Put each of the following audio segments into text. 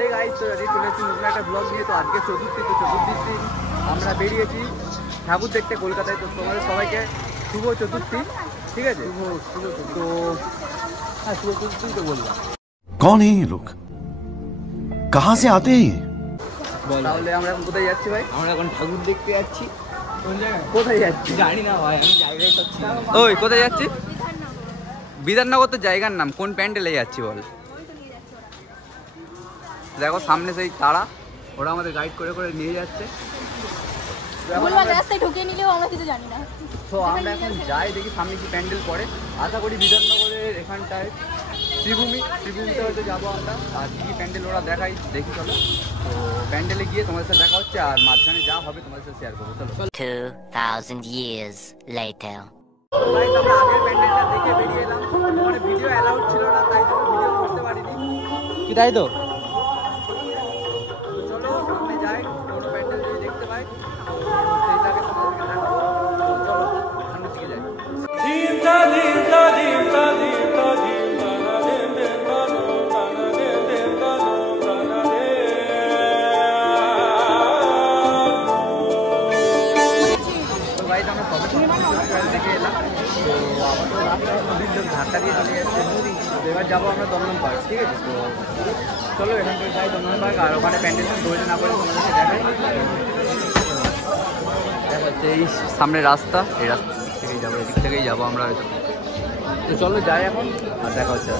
এই গাইস তো রেডি চলে এসেছি নতুন একটা ব্লগ নিয়ে। তো আজকে চতুর্থীর দিন আমরা বেরিয়েছি ঠাকুর দেখতে কলকাতায়। তো তোমাদের সবাইকে শুভ চতুর্থী, ঠিক আছে? শুভ তো হ্যাঁ, শুভ চতুর্থী তো বললাম। कौन है ये लोग, कहाँ से आते हैं? তাহলে আমরা এখন কোথায় যাচ্ছি ভাই? আমরা এখন ঠাকুর দেখতে যাচ্ছি। কোথায় যাচ্ছি জানি না ভাই, আমি জায়গায় পাচ্ছি না। ওই কোথায় যাচ্ছি? বিধাননগর তো জায়গার নাম, কোন প্যান্ডেলে যাচ্ছি বল? দেখো সামনে সেই তারা, ওরা আমাদের গাইড করে করে নিয়ে যাচ্ছে। রাস্তায় ঢুকিয়ে নিলেও আমরা কিছু জানি না। তো আমরা এখন যাই, দেখি সামনে কি প্যান্ডেল পড়ে। আশা করি বিধাননগরের এখানটায় শ্রীভূমিতে হয়তো যাবো আমরা। আর কী প্যান্ডেল ওরা দেখাই, দেখি চলো। তো প্যান্ডেলে গিয়ে তোমাদের সাথে দেখা হচ্ছে, আর মাঝখানে যা হবে তোমাদের সাথে শেয়ার করবো। চলো 2000 years later. আমরা আগের প্যান্ডেলটা দেখে বেরিয়ে এলাম। ওখানে ভিডিও অ্যালাউড ছিল না, তাই জন্য ভিডিও করতে পারিনি। কি তাই তো? চলো সামনে যাই, কোনো প্যান্ডেল যদি দেখতে পাই তো সেইটাকে তোমাদেরকে দেখাবো। চলো সামনের দিকে যাই। দেখে এলাম তো আবার তো রাস্তায় নদীর লোক ধাক্কা দিয়ে চলে যাচ্ছে নদী। তো এবার যাবো আমরা দমদম পার্ক, ঠিক আছে? তো চলো এখান থেকে যাই দমদম পার্ক, আর ওখানে প্যান্ডেল ধরে না করে তোমাদেরকে দেখাই। দেখা হচ্ছে এই সামনে রাস্তা, এই রাস্তা থেকেই যাবো, এদিক থেকেই যাবো আমরা হয়তো। তো চলো যাই এখন, আর দেখা হচ্ছে।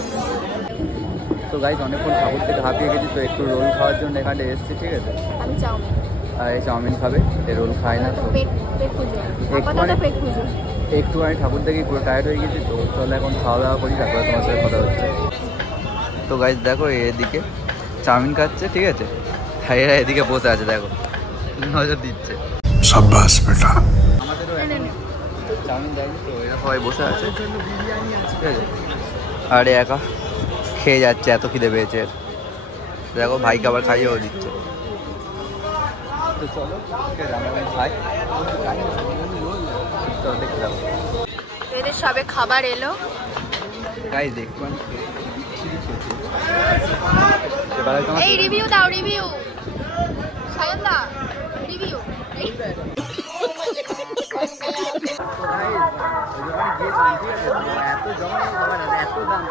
তো গাইজ অনেকক্ষণ ঠাকুর থেকে হাঁপিয়ে গেছি, তো একটু রোল খাওয়ার জন্য এখানে এসেছি, ঠিক আছে? আমি চাউমিন, আর এই চাউমিন খাবে, এই রোল খায় না। তো পেট পুজো, আপাতত পেট পুজো। একটু আমি ঠাকুর দেখেই পুরো টায়ার্ড হয়ে গেছি। তো চলো এখন খাওয়া দাওয়া করি, তারপরে তোমার সাথে কথা হচ্ছে। তো গাইজ দেখো এদিকে চাউমিন খাচ্ছে, ঠিক আছে? আর এরা এদিকে বসে আছে, দেখো নজর দিচ্ছে। शाबाश बेटा। আমাদেরও চাউমিন দেয়নি, তো এরা সবাই বসে আছে, ঠিক আছে? আরে একা খেয়ে যাচ্ছে, এত খিদে পেয়েছে। দেখো ভাইকে আবার খাইয়েও দিচ্ছে। তো চলো ঠিক আছে, আমরা খাই। চলো দেখতে যাবো। এদের সবে খাবার এলো। গাইজ দেখো আমি এই রিভিউ দাও, রিভিউ সায়নদা, রিভিউ। এত জঘন্য খাবার, এত দাম,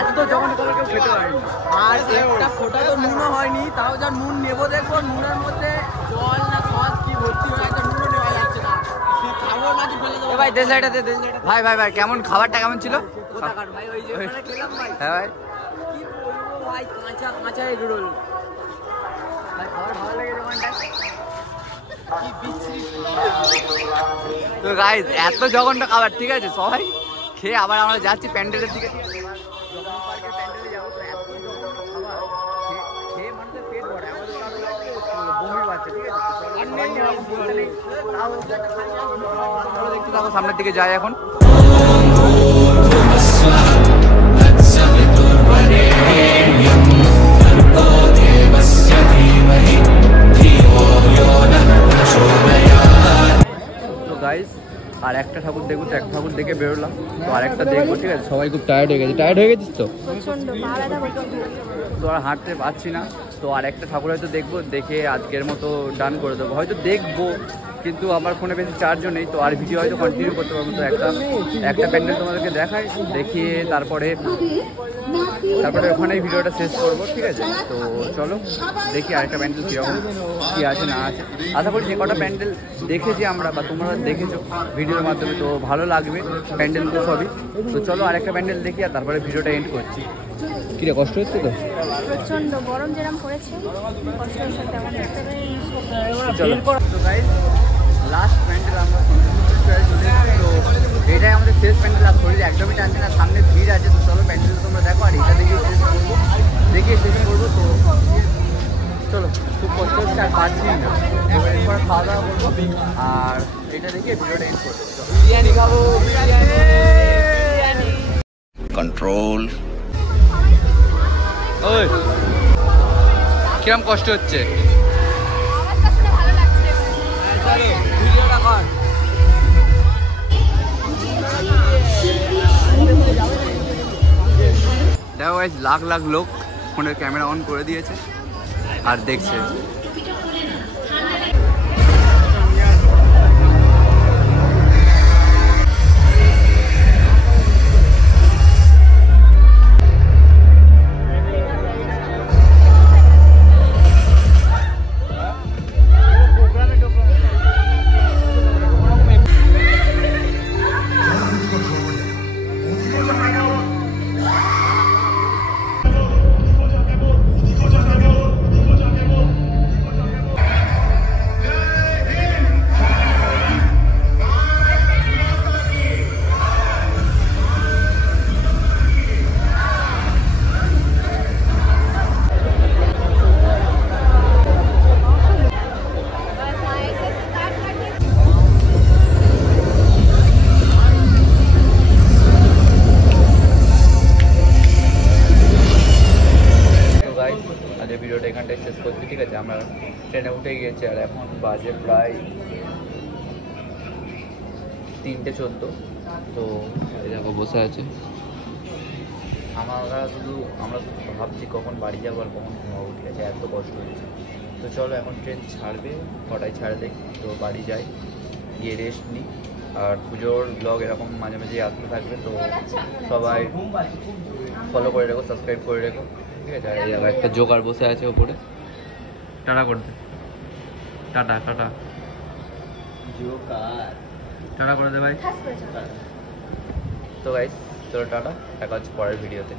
এত জঘন্য খাবার কেউ খেতে পারেনি। আর একটা ফোটা তো নুনও হয়নি, তাও যা নুন নেবো দেখবো নুনের মধ্যে জল না সস কি ভর্তি হয়ে আছে, নুনও নেওয়া যাচ্ছে না। খাবো নাকি ফেলে দেবো? ভাই দেশলাইটা দে, ভাই ভাই ভাই কেমন খাবারটা কেমন ছিল? কোথাকার ভাই? ওই যে ওখানে খেলাম ভাই, হ্যাঁ ভাই, কি বলবো ভাই, কাঁচা কাঁচা এগ রোল। ভাই খাবার ভালো লাগে দোকানটা। কি বিচ্ছিরি। তো গাইজ এত জঘন্য খাবার, ঠিক আছে? সবাই খেয়ে আবার আমরা যাচ্ছি প্যান্ডেলের দিকে। পার্কের প্যান্ডেলে যাবো, তো এত জঘন্য খাবার খেয়ে মানুষের পেট ভরে, আমাদের বমি পাচ্ছে, ঠিক আছে? একটু দেখো সামনের দিকে যাই এখন। তো গাইস আর একটা ঠাকুর দেখবো, তো একটা ঠাকুর দেখে বেরোলাম, তো আর একটা দেখবো, ঠিক আছে? সবাই খুব টায়ার্ড হয়ে গেছে। টায়ার্ড হয়ে গেছিস তো? প্রচন্ড পা ব্যথা করছে। তো আর হাঁটতে পারছি না। তো আর একটা ঠাকুর হয়তো দেখবো, দেখে আজকের মতো ডান করে দেবো। হয়তো দেখবো, কিন্তু আমার ফোনে বেশি চার্জও নেই, তো আর ভিডিও হয়তো কন্টিনিউ করতে পারবো। তো একটা প্যান্ডেল তোমাদেরকে দেখাই, দেখিয়ে তারপরে ওখানেই ভিডিওটা শেষ করবো, ঠিক আছে? তো চলো দেখি আরেকটা প্যান্ডেল কীরকম কী আছে না আছে। আশা করি যে কটা প্যান্ডেল দেখেছি আমরা বা তোমরা দেখেছো ভিডিওর মাধ্যমে, তো ভালো লাগবে প্যান্ডেল তো সবই। তো চলো আরেকটা প্যান্ডেল দেখি, আর তারপরে ভিডিওটা এন্ড করছি। কিরে কষ্ট হচ্ছে তো? প্রচন্ড গরম যেরকম পড়েছে, কষ্ট হচ্ছে তেমন। চলো তো গাইস লাস্ট প্যান্ডেল আমরা চলে এসেছি। তো এটাই আমাদের শেষ প্যান্ডেল। আর শরীর একদমই টানছে না, সামনে ভিড় আছে। তো চলো প্যান্ডেলটা তোমরা দেখো, আর এটা দেখিয়ে শেষ করবো, তো চলো। খুব কষ্ট হচ্ছে, আর পারছি না। এবার এরপর খাওয়া দাওয়া করবো, আর এটা দেখিয়ে ভিডিওটা এন্ড করবো। বিরিয়ানি খাবো, বিরিয়ানি। कंट्रोल। ওই কিরম কষ্ট হচ্ছে? আমার কাছে ভালো লাগছে। চলো ভিডিওটা কর। দেখো দেখো গাইস লাখ লাখ লোক ফোনের ক্যামেরা অন করে দিয়েছে আর দেখছে। ভিডিওটা এখানটায় শেষ করছি, ঠিক আছে? আমরা ট্রেনে উঠে গিয়েছি আর এখন বাজে প্রায় 3:14। তো এই দেখো বসে আছে। আমরা শুধু ভাবছি কখন বাড়ি যাবো আর কখন ঘুমাবো, ঠিক আছে? এত কষ্ট হচ্ছে। তো চলো এখন ট্রেন ছাড়বে, কটায় ছাড়ে দেখি, তো বাড়ি যাই, গিয়ে রেস্ট নিই। আর পুজোর ব্লগ এরকম মাঝে মাঝে আসতে থাকবে, তো সবাই ফলো করে রেখো, সাবস্ক্রাইব করে রেখো, ঠিক আছে? এই জায়গায় একটা জোকার বসে আছে ওপরে, টাটা করতে, টাটা টাটা জোকার টাটা করে দে ভাই। তো গাইস চলো টাটা, দেখা হচ্ছে পরের ভিডিওতে।